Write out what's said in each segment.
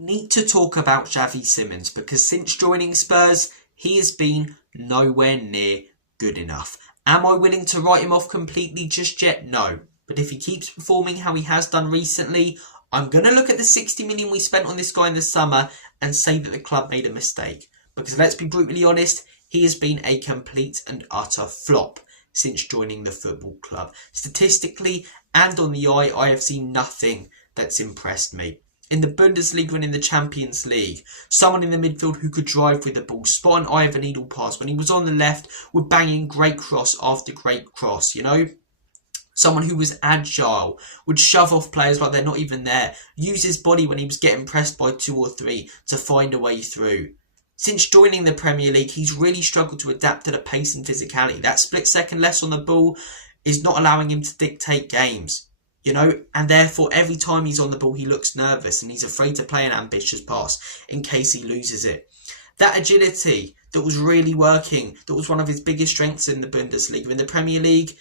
need to talk about Xavi Simons, because since joining Spurs, he has been nowhere near good enough. Am I willing to write him off completely just yet? No. But if he keeps performing how he has done recently, I'm going to look at the 60 million we spent on this guy in the summer and say that the club made a mistake. Because let's be brutally honest, he has been a complete and utter flop since joining the football club. Statistically and on the eye, I have seen nothing that's impressed me. In the Bundesliga and in the Champions League, someone in the midfield who could drive with the ball, spot an eye of a needle pass. When he was on the left, were banging great cross after great cross, you know? Someone who was agile, would shove off players like they're not even there, use his body when he was getting pressed by 2 or 3 to find a way through. Since joining the Premier League, he's really struggled to adapt to the pace and physicality. That split second less on the ball is not allowing him to dictate games. You know, and therefore every time he's on the ball he looks nervous and he's afraid to play an ambitious pass in case he loses it. That agility that was really working, that was one of his biggest strengths in the Bundesliga, in the Premier League,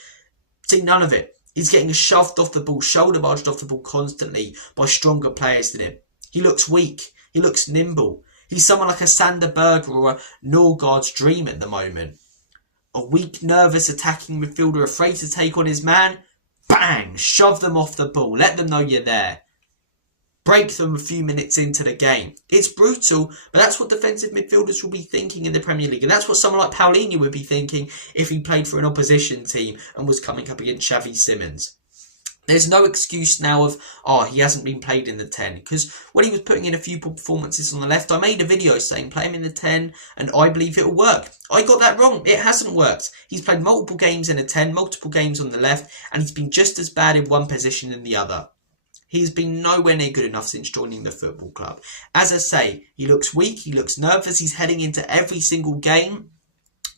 see none of it. He's getting shoved off the ball, shoulder barged off the ball constantly by stronger players than him. He looks weak, he looks nimble. He's someone like a Sander Berger or a Norgard's dream at the moment. A weak, nervous attacking midfielder afraid to take on his man. Bang! Shove them off the ball. Let them know you're there. Break them a few minutes into the game. It's brutal, but that's what defensive midfielders will be thinking in the Premier League. And that's what someone like Paulinho would be thinking if he played for an opposition team and was coming up against Xavi Simons. There's no excuse now of, he hasn't been played in the 10. Because when he was putting in a few poor performances on the left, I made a video saying play him in the 10 and I believe it'll work. I got that wrong. It hasn't worked. He's played multiple games in a 10, multiple games on the left, and he's been just as bad in one position than the other. He's been nowhere near good enough since joining the football club. As I say, he looks weak, he looks nervous, he's heading into every single game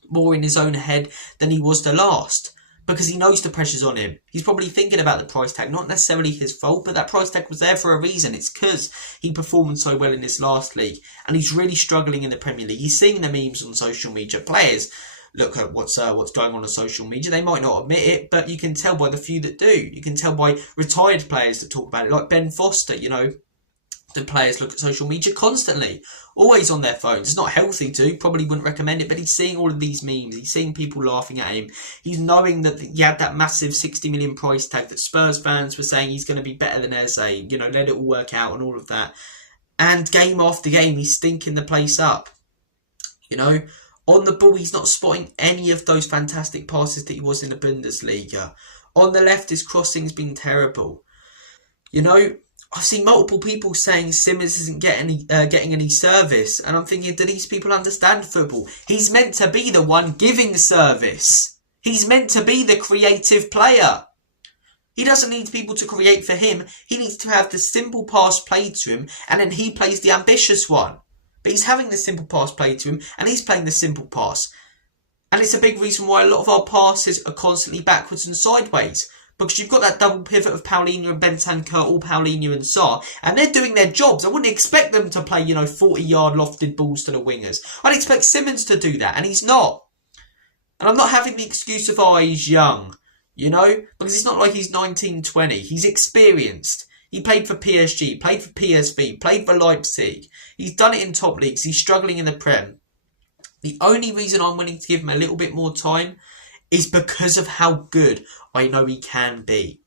more in his own head than he was the last. Because he knows the pressure's on him. He's probably thinking about the price tag. Not necessarily his fault, but that price tag was there for a reason. It's because he performed so well in his last league. And he's really struggling in the Premier League. He's seeing the memes on social media. Players look at what's going on social media. They might not admit it, but you can tell by the few that do. You can tell by retired players that talk about it. Like Ben Foster, you know. The players look at social media constantly, always on their phones. It's not healthy to, probably wouldn't recommend it, but he's seeing all of these memes. He's seeing people laughing at him. He's knowing that he had that massive 60 million price tag that Spurs fans were saying he's going to be better than Eze, you know, let it all work out and all of that. And game after game, he's stinking the place up. You know, on the ball, he's not spotting any of those fantastic passes that he was in the Bundesliga. On the left, his crossing's been terrible. You know, I've seen multiple people saying Simons isn't getting any service. And I'm thinking, do these people understand football? He's meant to be the one giving service. He's meant to be the creative player. He doesn't need people to create for him. He needs to have the simple pass played to him. And then he plays the ambitious one. But he's having the simple pass played to him. And he's playing the simple pass. And it's a big reason why a lot of our passes are constantly backwards and sideways. Because you've got that double pivot of Paulinho and Bentancur, or Paulinho and Sarr, and they're doing their jobs. I wouldn't expect them to play, 40-yard lofted balls to the wingers. I'd expect Simons to do that, and he's not. And I'm not having the excuse of, he's young, because it's not like he's 19, 20. He's experienced. He played for PSG, played for PSV, played for Leipzig. He's done it in top leagues. He's struggling in the Prem. The only reason I'm willing to give him a little bit more time is because of how good I know he can be.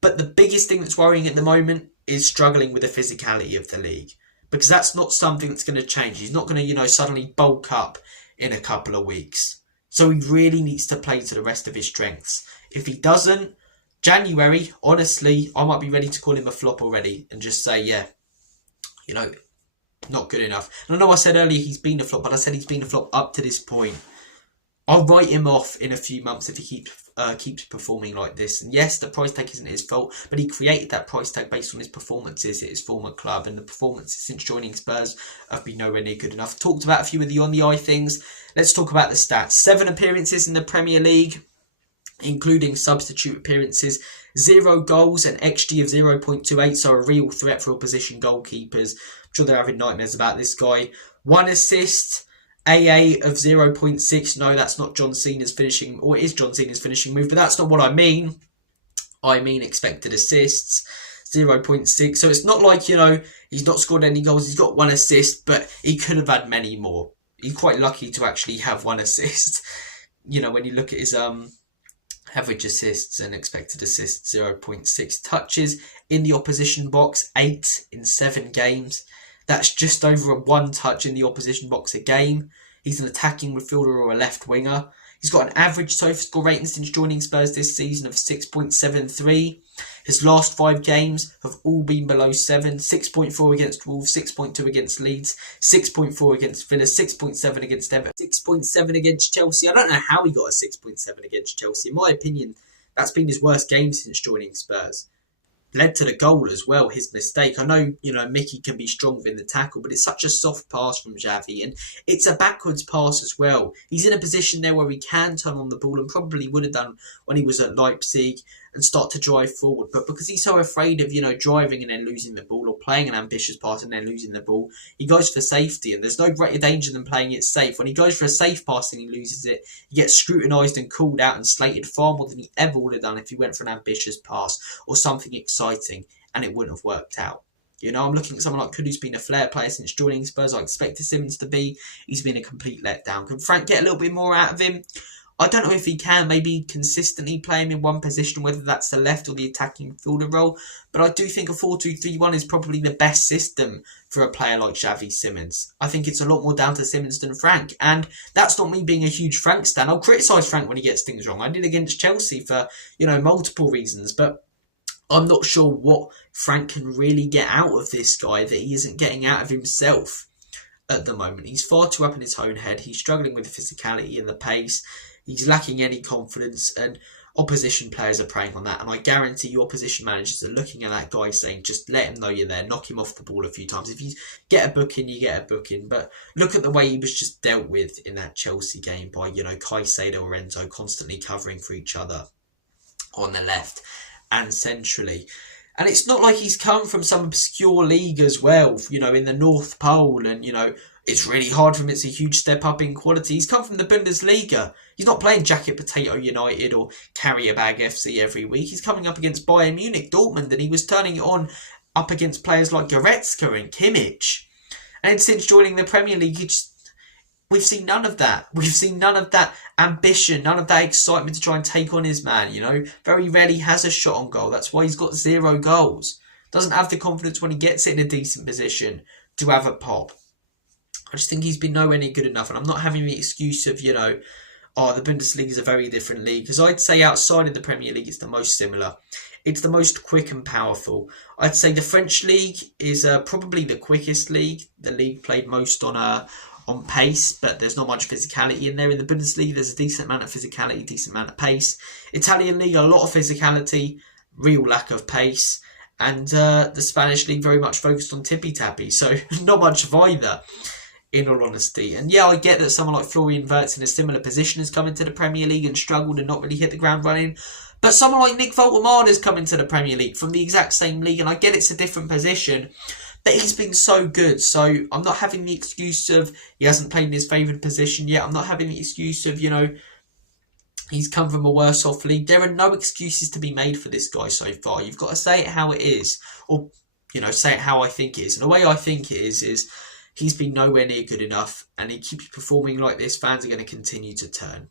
But the biggest thing that's worrying at the moment is struggling with the physicality of the league. Because that's not something that's going to change. He's not going to, suddenly bulk up in a couple of weeks. So he really needs to play to the rest of his strengths. If he doesn't, January, honestly, I might be ready to call him a flop already. And just say, not good enough. And I know I said earlier he's been a flop, but I said he's been a flop up to this point. I'll write him off in a few months if he keeps performing like this. And yes, the price tag isn't his fault, but he created that price tag based on his performances at his former club, and the performances since joining Spurs have been nowhere near good enough. Talked about a few of the on-the-eye things. Let's talk about the stats. 7 appearances in the Premier League, including substitute appearances. 0 goals, an XG of 0.28, so a real threat for opposition goalkeepers. I'm sure they're having nightmares about this guy. 1 assist. AA of 0.6. No, that's not John Cena's finishing, or it is John Cena's finishing move, but that's not what I mean. I mean expected assists. 0.6. So it's not like, you know, he's not scored any goals. He's got 1 assist, but he could have had many more. He's quite lucky to actually have 1 assist. You know, when you look at his average assists and expected assists, 0.6 touches in the opposition box, 8 in 7 games. That's just over a 1 touch in the opposition box a game. He's an attacking midfielder or a left winger. He's got an average SofaScore rating since joining Spurs this season of 6.73. His last 5 games have all been below 7. 6.4 against Wolves, 6.2 against Leeds, 6.4 against Villa, 6.7 against Everton, 6.7 against Chelsea. I don't know how he got a 6.7 against Chelsea. In my opinion, that's been his worst game since joining Spurs. Led to the goal as well, his mistake. I know, you know, Mickey can be strong within the tackle, but it's such a soft pass from Xavi, and it's a backwards pass as well. He's in a position there where he can turn on the ball, and probably would have done when he was at Leipzig, and start to drive forward. But because he's so afraid of, you know, driving and then losing the ball, or playing an ambitious pass and then losing the ball, he goes for safety, and there's no greater danger than playing it safe. When he goes for a safe pass and he loses it, he gets scrutinised and called out and slated far more than he ever would have done if he went for an ambitious pass or something exciting, and it wouldn't have worked out. You know, I'm looking at someone like Kudu's been a flair player since joining Spurs. I expected Simmons to be. He's been a complete letdown. Can Frank get a little bit more out of him? I don't know if he can, maybe consistently play him in one position, whether that's the left or the attacking midfielder role. But I do think a 4-2-3-1 is probably the best system for a player like Xavi Simons. I think it's a lot more down to Simons than Frank. And that's not me being a huge Frank stan. I'll criticise Frank when he gets things wrong. I did against Chelsea for, you know, multiple reasons. But I'm not sure what Frank can really get out of this guy that he isn't getting out of himself at the moment. He's far too up in his own head. He's struggling with the physicality and the pace. He's lacking any confidence, and opposition players are preying on that. And I guarantee you opposition managers are looking at that guy saying, just let him know you're there, knock him off the ball a few times. If you get a booking, you get a booking. But look at the way he was just dealt with in that Chelsea game by, you know, Caicedo or Enzo constantly covering for each other on the left and centrally. And it's not like he's come from some obscure league as well, you know, in the North Pole, and, you know, it's really hard for him. It's a huge step up in quality. He's come from the Bundesliga. He's not playing Jacket Potato United or Carrier Bag FC every week. He's coming up against Bayern Munich, Dortmund, and he was turning it on up against players like Goretzka and Kimmich. And since joining the Premier League, we've seen none of that. We've seen none of that ambition, none of that excitement to try and take on his man, you know. Very rarely has a shot on goal. That's why he's got 0 goals. Doesn't have the confidence when he gets it in a decent position to have a pop. I just think he's been nowhere near good enough. And I'm not having the excuse of, you know, oh, the Bundesliga is a very different league. Because I'd say outside of the Premier League, it's the most similar. It's the most quick and powerful. I'd say the French league is probably the quickest league. The league played most on pace, but there's not much physicality in there. In the Bundesliga, there's a decent amount of physicality, decent amount of pace. Italian league, a lot of physicality, real lack of pace. And the Spanish league very much focused on tippy-tappy, so not much of either, in all honesty. And yeah, I get that someone like Florian Wirtz in a similar position has come into the Premier League and struggled and not really hit the ground running. But someone like Nick Voltemade has come into the Premier League from the exact same league, and I get it's a different position, but he's been so good. So I'm not having the excuse of he hasn't played in his favoured position yet. I'm not having the excuse of, you know, he's come from a worse off league. There are no excuses to be made for this guy so far. You've got to say it how it is, or, you know, say it how I think it is. And the way I think it is he's been nowhere near good enough, and he keeps performing like this. Fans are going to continue to turn.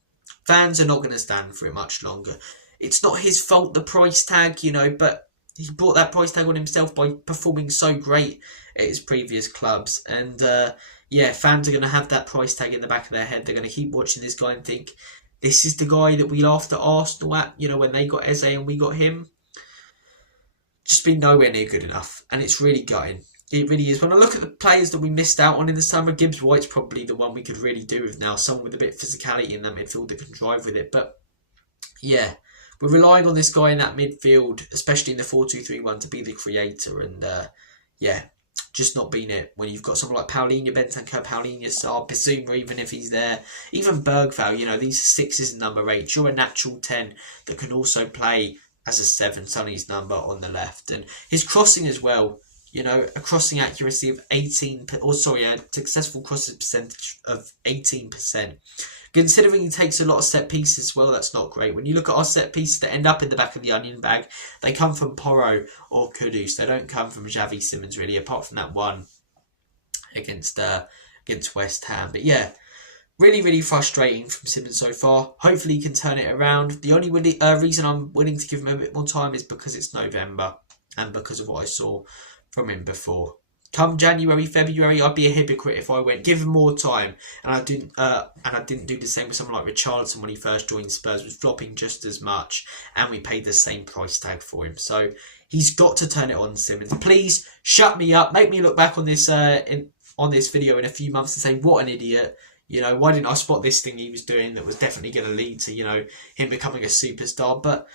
Fans are not going to stand for it much longer. It's not his fault, the price tag, you know, but he brought that price tag on himself by performing so great at his previous clubs. And yeah, fans are going to have that price tag in the back of their head. They're going to keep watching this guy and think, this is the guy that we laughed at Arsenal at, you know, when they got Eze and we got him. Just been nowhere near good enough. And it's really gutting. It really is. When I look at the players that we missed out on in the summer, Gibbs White's probably the one we could really do with now. Someone with a bit of physicality in that midfield that can drive with it. But yeah, we're relying on this guy in that midfield, especially in the 4-2-3-1, to be the creator. And yeah, just not been it. When you've got someone like Paulinho, Bentancur, Paulinho, Sarr, Bissouma, even if he's there, even Bergvall, you know, these are 6s and number 8. You're a natural 10 that can also play as a 7, Sonny's number on the left. And his crossing as well, You know, a crossing accuracy of 18, a successful crosses percentage of 18%. Considering he takes a lot of set pieces as well, that's not great. When you look at our set pieces that end up in the back of the onion bag, they come from Porro or Kudus. They don't come from Xavi Simons, really, apart from that one against West Ham. But yeah, really, really frustrating from Simons so far. Hopefully he can turn it around. The only reason I'm willing to give him a bit more time is because it's November and because of what I saw from him before. Come January, February, I'd be a hypocrite if I went give him more time, and I didn't do the same with someone like Richarlison when he first joined Spurs, was flopping just as much, and we paid the same price tag for him. So he's got to turn it on, Simons. Please shut me up, make me look back on this on this video in a few months and say what an idiot. You know, why didn't I spot this thing he was doing that was definitely going to lead to, you know, him becoming a superstar? But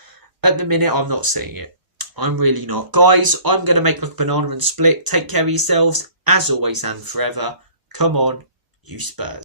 at the minute, I'm not seeing it. I'm really not. Guys, I'm going to make like a banana and split. Take care of yourselves, as always and forever. Come on, you Spurs.